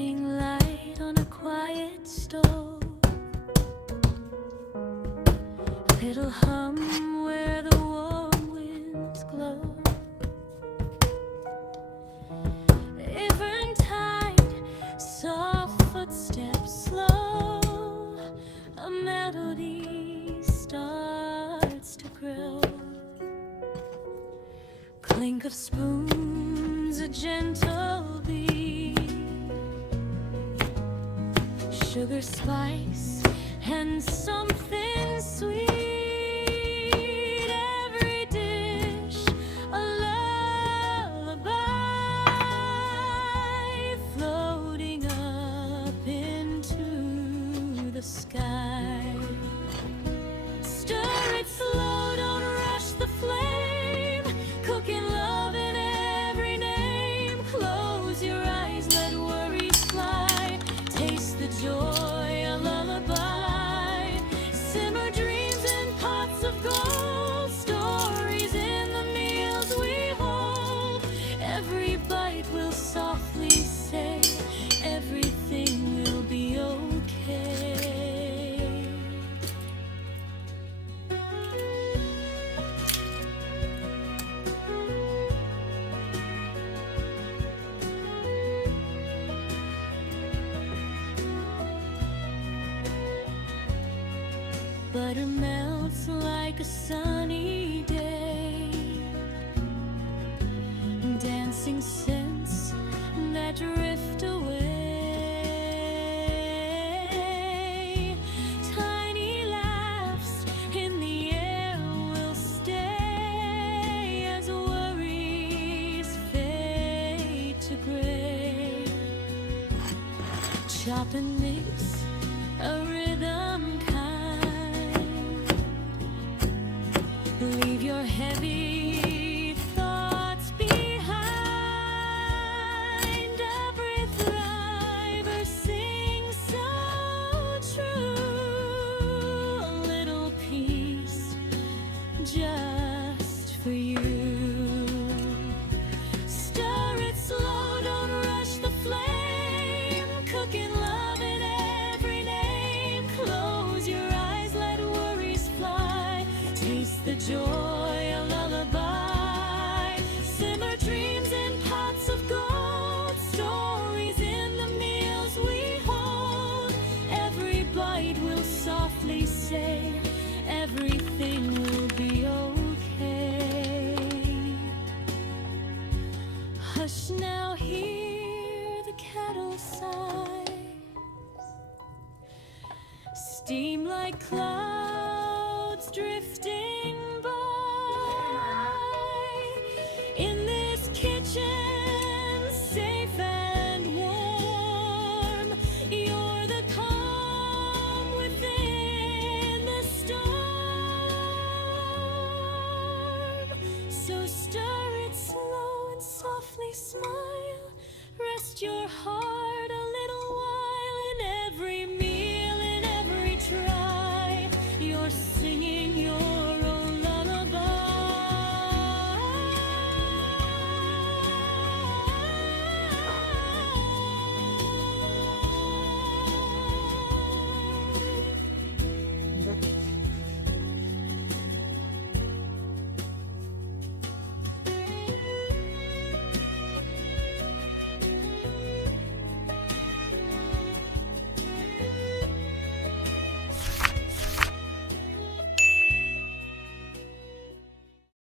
morning light on a quiet stove, little hum where the warm winds glow. Eventide, soft footsteps slow, a melody starts to grow. Clink of spoons, a gentle beat, sugar, spice, and something sweet. Every dish a lullaby, floating up into the sky. Stir it slow, don't rush the flame, cooking love in every name. Close your eyes, let worries fly, taste the joy, a lullaby. Simmer dreams in pots of gold, stories in the meals we hold. Every bite will softly say, everything will be okay. Butter melts like a sunny day, dancing scents that drift away. Tiny laughs in the air will stay as worries fade to gray. Chop and mix, a rhythm kind. Leave your heavy thoughts behind. Every thriver sings so true. A little piece just for you. Stir it slow, don't rush the flame, cooking love in every name. Close your eyes, let worries fly, taste the joy, a lullaby. Simmer dreams in pots of gold, stories in the meals we hold. Every bite will softly say, everything will be okay. Hush now, hear the kettle sigh, steam like clouds drifting